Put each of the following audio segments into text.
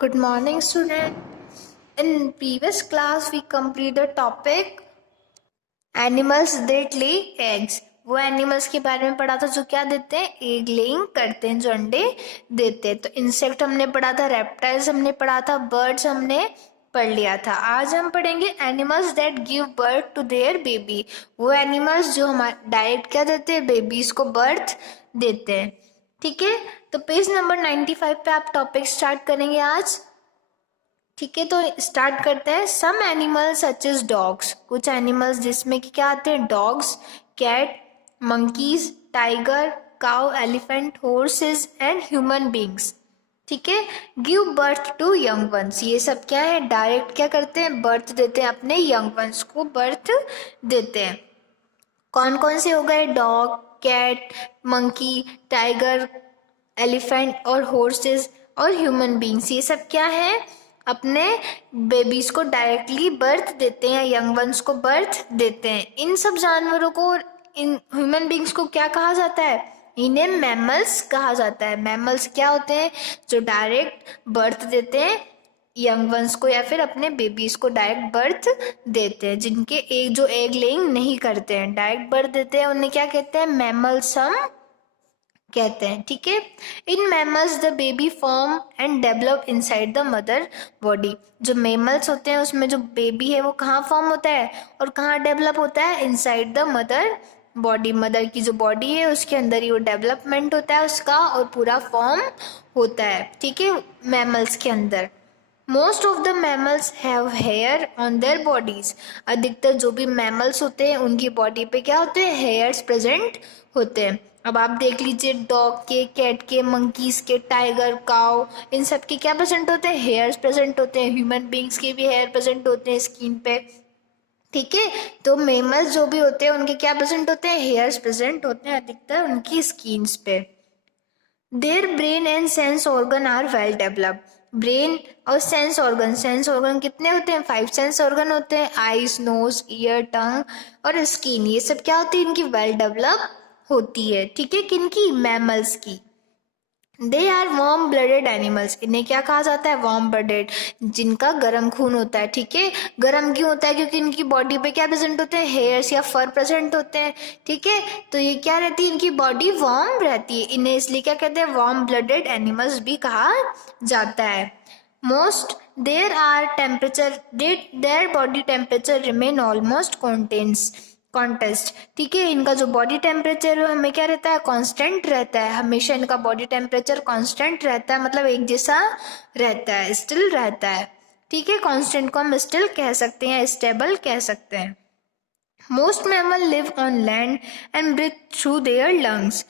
Good morning, student. In previous class, we completed the topic animals that lay eggs. वो animals के बारे में पढ़ा था जो क्या देते हैं, एग लेइंग करते हैं, जो अंडे देते हैं. तो इंसेक्ट हमने पढ़ा था, रेप्टाइल्स हमने पढ़ा था, बर्ड्स हमने पढ़ लिया था. आज हम पढ़ेंगे animals that give birth to their baby. वो एनिमल्स जो हमारे डायरेक्ट क्या देते हैं, बेबीज को बर्थ देते हैं. ठीक है, तो पेज नंबर 95 पे आप टॉपिक स्टार्ट करेंगे आज. ठीक है, तो स्टार्ट करते हैं. Some animals such as dogs. कुछ एनिमल्स जिसमें कि क्या आते हैं, dogs, cat, monkeys, tiger, cow, elephant, horses and human beings. ठीक है, give birth to young ones. ये सब क्या है, डायरेक्ट क्या करते हैं, बर्थ देते हैं, अपने यंग वंस को बर्थ देते हैं. कौन कौन से हो गए, dog, cat, monkey, tiger, elephant और हॉर्सेस और ह्यूमन बींग्स. ये सब क्या है, अपने बेबीज को डायरेक्टली बर्थ देते हैं, यंग वंस को बर्थ देते हैं. इन सब जानवरों को, इन ह्यूमन बींग्स को क्या कहा जाता है, इन्हें मैमल्स कहा जाता है. मैमल्स क्या होते हैं, जो डायरेक्ट बर्थ देते हैं यंग वंस को, या फिर अपने बेबीज को डायरेक्ट बर्थ देते हैं. जिनके एग जो एग लेइंग नहीं करते हैं, डायरेक्ट बर्थ देते हैं, उन्हें क्या कहते हैं, मैमल्स हम कहते हैं. ठीक है, in mammals the baby form and develop inside the mother body. जो मैमल्स होते हैं उसमें जो बेबी है वो कहाँ फॉर्म होता है और कहाँ डेवलप होता है, inside the mother body. Mother की जो बॉडी है उसके अंदर ही वो डेवलपमेंट होता है उसका और पूरा फॉर्म होता है. ठीक है, मैमल्स के अंदर. Most of the mammals have hair on their bodies. अधिकतर जो भी मैमल्स होते हैं उनकी बॉडी पे क्या होते हैं, हेयर्स प्रेजेंट होते हैं. अब आप देख लीजिए, डॉग के, कैट के, मंकीज के, टाइगर, काउ, इन सब के क्या प्रेजेंट होते हैं, हेयर्स प्रेजेंट होते हैं. ह्यूमन बींग्स के भी हेयर प्रेजेंट होते हैं स्किन पे. ठीक है, तो मैमल्स जो भी होते हैं उनके क्या प्रेजेंट होते हैं, हेयर्स प्रेजेंट होते हैं अधिकतर उनकी स्किन्स पे. Their brain and sense organ are well developed. Brain और सेंस ऑर्गन कितने होते हैं, 5 सेंस ऑर्गन होते हैं, आईज, नोज, ईयर, टंग और स्किन. ये सब क्या होती है, इनकी वेल डेवलप होती है. ठीक है, किनकी, मैमल्स की. They are warm blooded animals. इन्हें क्या कहा जाता है, वार्म ब्लडेड, जिनका गर्म खून होता है. ठीक है, गर्म क्यों होता है, क्योंकि इनकी बॉडी पे क्या प्रेजेंट होते हैं, हेयर्स या फर प्रेजेंट होते हैं. ठीक है, तो ये क्या रहती है, इनकी बॉडी वार्म रहती है. इन्हें इसलिए क्या कहते हैं, वार्म ब्लडेड एनिमल्स भी कहा जाता है. Most there are temperature, their body temperature remain almost constant. ठीक है, इनका जो बॉडी टेम्परेचर हमें क्या रहता है, कांस्टेंट रहता है. हमेशा इनका बॉडी टेम्परेचर कांस्टेंट रहता है, मतलब एक जैसा रहता है, स्टिल रहता है. ठीक है, कांस्टेंट को हम स्टिल कह सकते हैं, स्टेबल कह सकते हैं. Most mammal live on land and breathe through their lungs.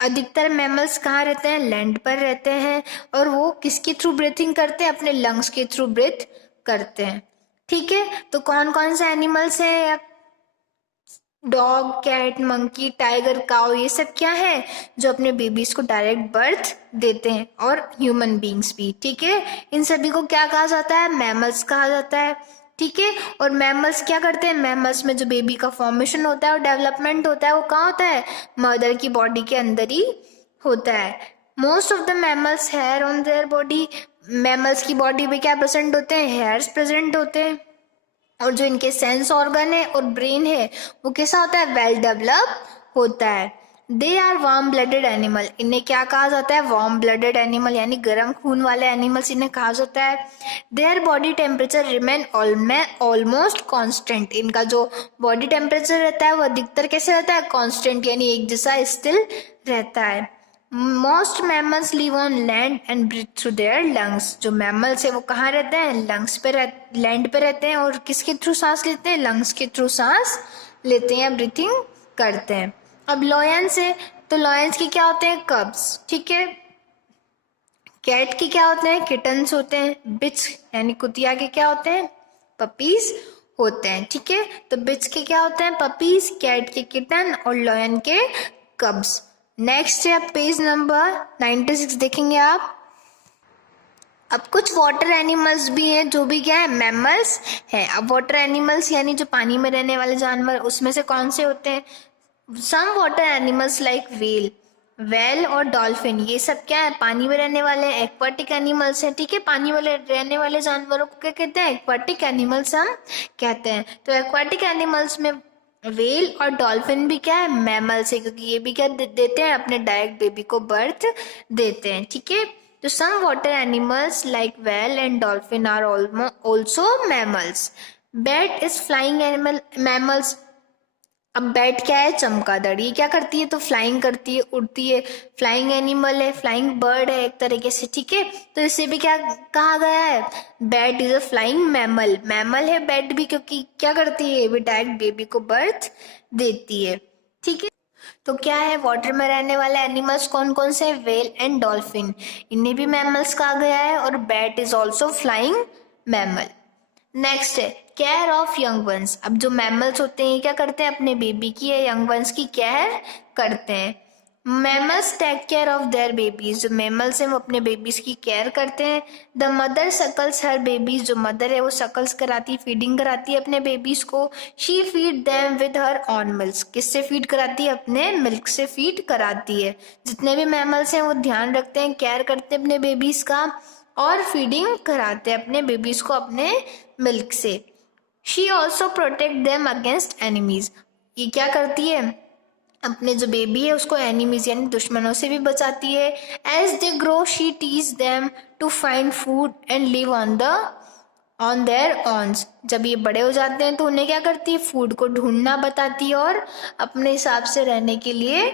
अधिकतर मैमल्स कहाँ रहते हैं, लैंड पर रहते हैं, और वो किसके थ्रू ब्रीथिंग करते हैं, अपने लंग्स के थ्रू ब्रीथ करते हैं. ठीक है, तो कौन कौन से एनिमल्स हैं, dog, cat, monkey, tiger, cow, ये सब क्या है, जो अपने बेबीज को डायरेक्ट बर्थ देते हैं, और ह्यूमन बींग्स भी. ठीक है, इन सभी को क्या कहा जाता है, मैमल्स कहा जाता है. ठीक है, और मैमल्स क्या करते हैं, मैमल्स में जो बेबी का फॉर्मेशन होता है और डेवलपमेंट होता है वो कहाँ होता है, मदर की बॉडी के अंदर ही होता है. Most of the mammals hair on their body. Mammals की बॉडी पे क्या प्रेजेंट होते हैं, हेयर्स प्रेजेंट होते हैं. और जो इनके सेंस ऑर्गन है और ब्रेन है वो कैसा होता है, वेल डेवलप होता है. They are warm blooded animal. इन्हें क्या कहा जाता है, वार्म ब्लडेड एनिमल, यानी गर्म खून वाले एनिमल्स इन्हें कहा जाता है. There body temperature remain almost constant. इनका जो बॉडी टेम्परेचर रहता है वो अधिकतर कैसे रहता है, कांस्टेंट, यानी एक जैसा स्टिल रहता है. Most mammals live on land and breathe through their lungs. जो मैमल्स है वो कहाँ रहते हैं, लंग्स पे लैंड पे रहते हैं, और किसके थ्रू सांस लेते हैं, लंग्स के थ्रू सांस लेते हैं या ब्रीथिंग करते हैं. अब लॉयंस है, तो लॉयंस के क्या होते हैं, कब्स. ठीक है, कैट के क्या होते हैं, किटन्स होते हैं. बिच यानी कुतिया के क्या होते हैं, पपीज होते हैं. ठीक है, तो बिच के क्या होते हैं, पपीज, कैट के किटन और लॉयन के कब्स. नेक्स्ट है पेज नंबर 96 देखेंगे आप. अब कुछ वाटर एनिमल्स भी हैं जो भी क्या है, मैमल्स हैं. अब वाटर एनिमल्स यानी जो पानी में रहने वाले जानवर, उसमें से कौन से होते हैं, some water animals like whale. Whale और डॉल्फिन, ये सब क्या है, पानी में रहने वाले एक्वाटिक एनिमल्स हैं, ठीक है। पानी में रहने वाले जानवरों को क्या कहते हैं, एक्वाटिक एनिमल्स हम कहते हैं। तो एक्वाटिक एनिमल्स में वेल और डॉल्फिन भी क्या है, मैमल्स है, क्योंकि ये भी क्या देते हैं, अपने डायरेक्ट बेबी को बर्थ देते हैं, ठीक है। तो some water animals like whale and dolphin are also mammals. Bat is flying animal mammals. अब बैट क्या है, चमगादड़, ये क्या करती है, तो फ्लाइंग करती है, उड़ती है, फ्लाइंग एनिमल है, फ्लाइंग बर्ड है एक तरीके से, ठीक है। तो इससे भी क्या कहा गया है, bat is a flying mammal. Mammal है बैट भी, क्योंकि क्या करती है, ये डायरेक्ट बेबी को बर्थ देती है, ठीक है। तो क्या है, वाटर में रहने वाले एनिमल्स कौन कौन से, वेल एंड डॉल्फिन, इन्हें भी मैमल्स कहा गया है, और bat is also flying mammal. Next है केयर ऑफ यंग वंस। अब जो मैमल्स होते हैं क्या करते हैं, अपने बेबी की या यंग वंस की केयर करते हैं। Mammals take care of their babies, जो मैमल्स हैं वो अपने बेबीज की केयर करते हैं। The mother suckles her babies, जो मदर है वो सकल्स कराती है, फीडिंग कराती है अपने बेबीज को। She feed them with her on milk, किससे फीड कराती है, अपने मिल्क से फीड कराती है। जितने भी मैमल्स हैं वो ध्यान रखते हैं, केयर करते हैं अपने बेबीज का, और फीडिंग कराते हैं अपने बेबीज को अपने मिल्क से। She also protect them against enemies, ये क्या करती है, अपने जो बेबी है उसको एनिमीज यानी दुश्मनों से भी बचाती है। As they grow she teach them to find food and live on their owns. जब ये बड़े हो जाते हैं तो उन्हें क्या करती है, फूड को ढूंढना बताती है और अपने हिसाब से रहने के लिए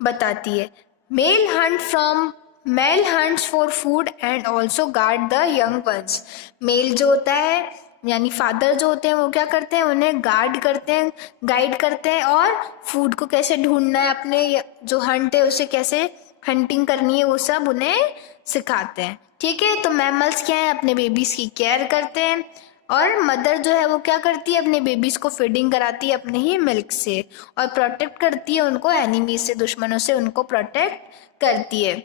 बताती है। Male hunts for food and also guard the young ones. Male जो होता है यानी फादर जो होते हैं वो क्या करते हैं, उन्हें गार्ड करते हैं, गाइड करते हैं, और फूड को कैसे ढूंढना है, अपने जो हंट है उसे कैसे हंटिंग करनी है, वो सब उन्हें सिखाते हैं, ठीक है। तो मैमल्स क्या है, अपने बेबीज की केयर करते हैं, और मदर जो है वो क्या करती है, अपने बेबीज को फीडिंग कराती है अपने ही मिल्क से, और प्रोटेक्ट करती है उनको एनिमीज से, दुश्मनों से उनको प्रोटेक्ट करती है।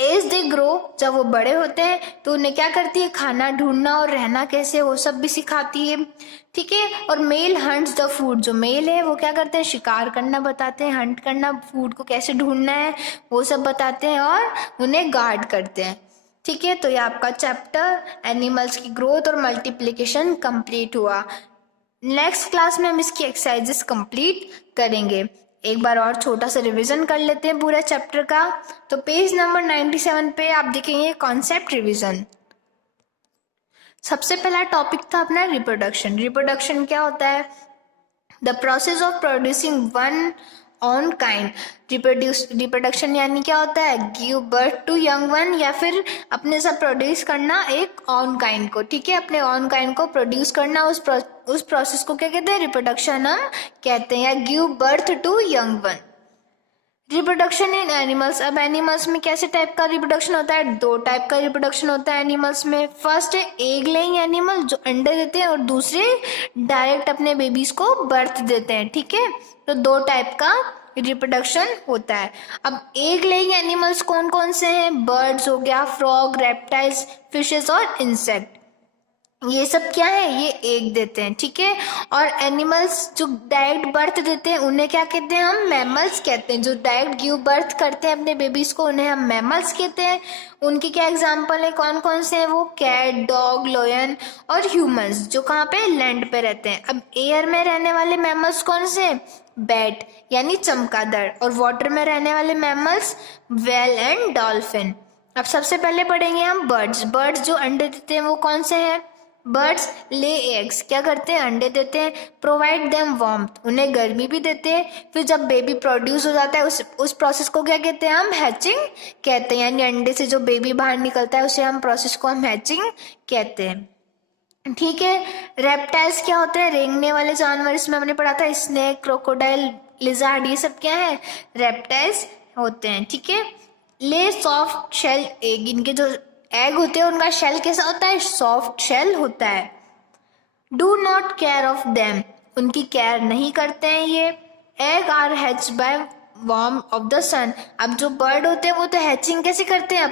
एज दे ग्रो, जब वो बड़े होते हैं तो उन्हें क्या करती है, खाना ढूंढना और रहना कैसे वो सब भी सिखाती है, ठीक है। और मेल हंट्स द फूड, जो मेल है वो क्या करते हैं, शिकार करना बताते हैं, हंट करना, फूड को कैसे ढूंढना है वो सब बताते हैं, और उन्हें गार्ड करते हैं, ठीक है। तो ये आपका चैप्टर एनिमल्स की ग्रोथ और मल्टीप्लिकेशन कंप्लीट हुआ। नेक्स्ट क्लास में हम इसकी एक्सरसाइजेस कंप्लीट करेंगे। एक बार और छोटा सा रिवीजन कर लेते हैं पूरा चैप्टर का। तो पेज नंबर 97 पे आप देखेंगे कॉन्सेप्ट रिवीजन। सबसे पहला टॉपिक था अपना रिप्रोडक्शन। रिप्रोडक्शन क्या होता है, the process of producing one on kind. Reproduction यानी क्या होता है, give birth to young one, या फिर अपने से प्रोड्यूस करना एक ऑन काइंड को, ठीक है। अपने ऑन काइंड को प्रोड्यूस करना, उस प्रोसेस को क्या कहते हैं, रिप्रोडक्शन हम कहते हैं, या give birth to young one. Reproduction in animals. अब एनिमल्स में कैसे टाइप का रिप्रोडक्शन होता है, दो टाइप का रिप्रोडक्शन होता है एनिमल्स में। फर्स्ट है एग लेइंग एनिमल, जो अंडे देते हैं, और दूसरे डायरेक्ट अपने बेबीज को बर्थ देते हैं, ठीक है। तो दो टाइप का रिप्रोडक्शन होता है। अब एग लेइंग एनिमल्स कौन कौन से हैं, बर्ड्स हो गया, फ्रॉग, रेप्टाइल्स, फिशेस और इंसेक्ट, ये सब क्या है, ये एग देते हैं, ठीक है। और एनिमल्स जो डायरेक्ट बर्थ देते हैं उन्हें क्या कहते हैं, हम मैमल्स कहते हैं। जो डायरेक्ट गिव बर्थ करते हैं अपने बेबीज को उन्हें हम मैमल्स कहते हैं। उनके क्या एग्जाम्पल है, कौन कौन से हैं वो, कैट, डॉग, लायन और ह्यूमंस, जो कहाँ पे, लैंड पे रहते हैं। अब एयर में रहने वाले मैमल्स कौन से, बैट यानी चमगादड़, और वाटर में रहने वाले मैमल्स वेल एंड डॉल्फिन। अब सबसे पहले पढ़ेंगे हम बर्ड्स। बर्ड्स जो अंडे देते हैं वो कौन से हैं, बर्ड्स ले एग्स, क्या करते हैं, अंडे देते हैं। प्रोवाइड देम वार्मथ, उन्हें गर्मी भी देते हैं। फिर जब बेबी प्रोड्यूस हो जाता है उस प्रोसेस को क्या कहते हैं, हम हैचिंग कहते हैं, यानी अंडे से जो बेबी बाहर निकलता है उसे हम प्रोसेस को हम हैचिंग कहते हैं, ठीक है। रेप्टाइल्स क्या होते हैं, रेंगने वाले जानवर, इसमें हमने पढ़ा था स्नेक, क्रोकोडाइल, लिजार्ड, ये सब क्या है, रेप्टाइल्स होते हैं, ठीक है। ले सॉफ्ट शेल एग, इनके जो एग होते हैं उनका शेल कैसा होता है, सॉफ्ट शेल होता है। Do not care of them, उनकी केयर नहीं करते हैं ये। Egg are hatched by warm of the sun. अब जो बर्ड होते हैं वो तो हैचिंग कैसे करते हैं,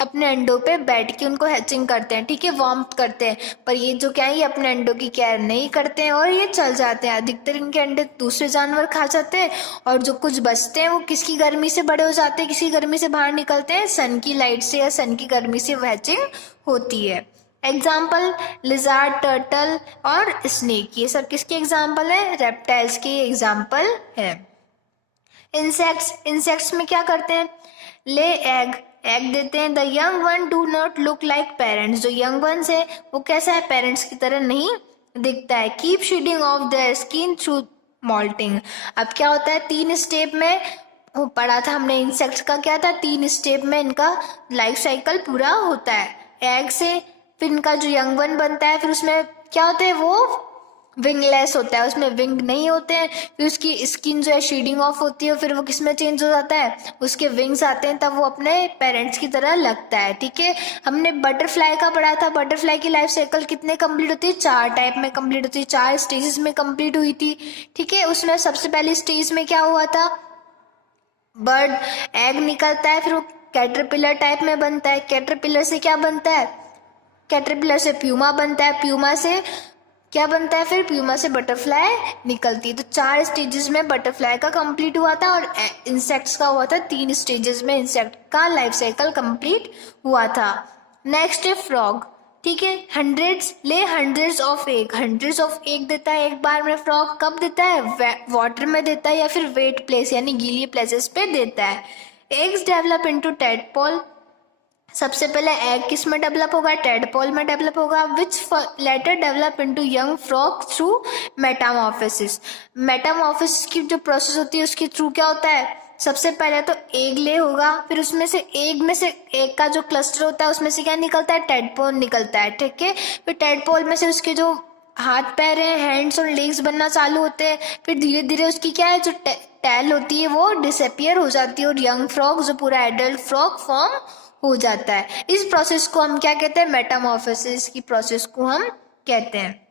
अपने अंडों पे बैठ के उनको हैचिंग करते हैं, ठीक है, वार्म करते हैं। पर ये जो क्या है, ये अपने अंडों की केयर नहीं करते हैं और ये चल जाते हैं। अधिकतर इनके अंडे दूसरे जानवर खा जाते हैं और जो कुछ बचते हैं वो किसकी गर्मी से बड़े हो जाते हैं, किसकी गर्मी से बाहर निकलते हैं, सन की लाइट से या सन की गर्मी से हैचिंग होती है। एग्जाम्पल लिजार्ड, टर्टल और स्नेक, ये सब किसके एग्जाम्पल है, रेप्टाइल्स के एग्जाम्पल है। इंसेक्ट्स में क्या करते हैं, ले एग देते हैं। The young one do not look like parents, जो यंग वंस है वो कैसा है, पेरेंट्स की तरह नहीं दिखता है। Keep shedding of their skin through moulting. अब क्या होता है, 3 स्टेप में वो पढ़ा था हमने इंसेक्ट्स का, क्या था, 3 स्टेप में इनका लाइफ साइकिल पूरा होता है। एग से फिर इनका जो यंग वन बनता है, फिर उसमें क्या होता है, वो विंगलेस होता है, उसमें विंग नहीं होते हैं। फिर उसकी स्किन जो है शेडिंग ऑफ होती है, फिर वो किस में चेंज हो जाता है, उसके विंग्स आते हैं, तब वो अपने पेरेंट्स की तरह लगता है, ठीक है। हमने बटरफ्लाई का पढ़ा था, बटरफ्लाई की लाइफ साइकिल कितने कंप्लीट होती है, 4 टाइप में कंप्लीट होती है, 4 स्टेजेस में कंप्लीट हुई थी, ठीक है। उसमें सबसे पहली स्टेज में क्या हुआ था, बर्ड एग निकलता है, फिर वो कैटरपिलर टाइप में बनता है। कैटरपिलर से क्या बनता है, कैटरपिलर से प्यूमा बनता है, प्यूमा से क्या बनता है, फिर प्यूमा से बटरफ्लाई निकलती है। तो 4 स्टेजेस में बटरफ्लाई का कंप्लीट हुआ था और इंसेक्ट्स का हुआ था 3 स्टेजेस में इंसेक्ट का लाइफ साइकिल कंप्लीट हुआ था। नेक्स्ट है फ्रॉग, ठीक है। हंड्रेड्स ऑफ एग देता है एक बार में फ्रॉग। कब देता है, वाटर में देता है या फिर वेट प्लेस यानी गीली प्लेसेस पे देता है। एग्स डेवलप इनटू टेडपोल, सबसे पहले एग किस में डेवलप होगा, टेडपोल में डेवलप होगा। Which later develop into young frog through metamorphosis. Metamorphosis की जो प्रोसेस होती है उसके थ्रू क्या होता है, सबसे पहले तो एग ले होगा, फिर उसमें से एग का जो क्लस्टर होता है उसमें से क्या निकलता है, टेडपोल निकलता है, ठीक है। फिर टेडपोल में से उसके जो हाथ पैर है, हैंड्स और लेग्स बनना चालू होते हैं। फिर धीरे धीरे उसकी क्या है, जो टेल होती है वो डिसअपियर हो जाती है और यंग फ्रॉग जो पूरा एडल्ट फ्रॉग फॉर्म हो जाता है। इस प्रोसेस को हम क्या कहते हैं, मेटामॉर्फोसिस की प्रोसेस को हम कहते हैं।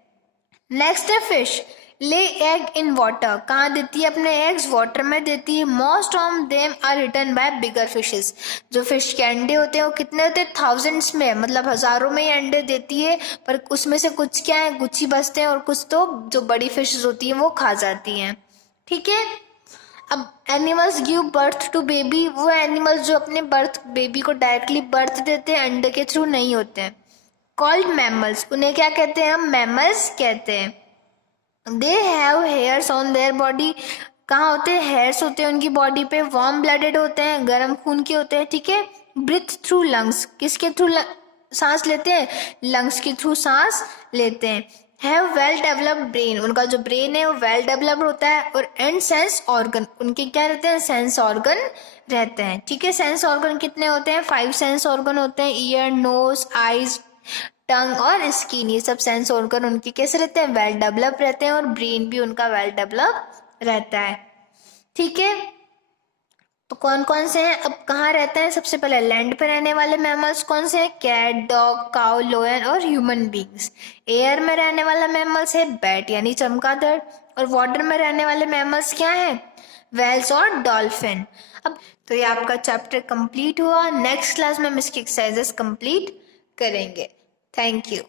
नेक्स्ट है फिश, ले एग इन वाटर, कहाँ देती है अपने एग्स, वाटर में देती है। Most of them are eaten by bigger fishes, जो फिश के अंडे होते हैं वो कितने होते हैं, थाउजेंड्स में, मतलब हजारों में ही अंडे देती है। पर उसमें से कुछ क्या है, कुछ ही बचते हैं और कुछ तो जो बड़ी फिशेस होती हैं वो खा जाती हैं, ठीक है। अब animals give birth to baby, वो एनिमल्स जो अपने बेबी को डायरेक्टली बर्थ देते हैं, अंडे के थ्रू नहीं होते हैं। कॉल्ड मैमल्स, उन्हें क्या कहते हैं, हम मैमल्स कहते हैं। They have hairs on their body, कहाँ होते हैं, हेयर्स होते हैं उनकी बॉडी पे। वार्म ब्लडेड होते हैं, गर्म खून के होते हैं, ठीक है। ब्रीथ थ्रू लंग्स, किसके थ्रू सांस लेते हैं, लंग्स के थ्रू सांस लेते हैं। हैव वेल डेवलप्ड ब्रेन, उनका जो ब्रेन है वो वेल डेवलप्ड होता है। और एंड सेंस ऑर्गन, उनके क्या रहते हैं, सेंस ऑर्गन रहते हैं, ठीक है। सेंस ऑर्गन कितने होते हैं, 5 सेंस ऑर्गन होते हैं, ईयर, नोज, आईज, टंग और स्किन, ये सब सेंस ऑर्गन उनके कैसे रहते हैं, वेल डेवलप रहते हैं। और ब्रेन भी उनका वेल डेवलप रहता है, ठीक है। तो कौन कौन से हैं, अब कहाँ रहते हैं, सबसे पहले लैंड पे रहने वाले मैमल्स कौन से हैं, कैट, डॉग, काउ, लोयन और ह्यूमन बींग्स। एयर में रहने वाला मैमल्स है बैट यानी चमगादड़। और वाटर में रहने वाले मैमल्स क्या हैं, वेल्स और डॉल्फिन। अब तो ये आपका चैप्टर कंप्लीट हुआ। नेक्स्ट क्लास में हम इसकी एक्सरसाइजेस कंप्लीट करेंगे। Thank you.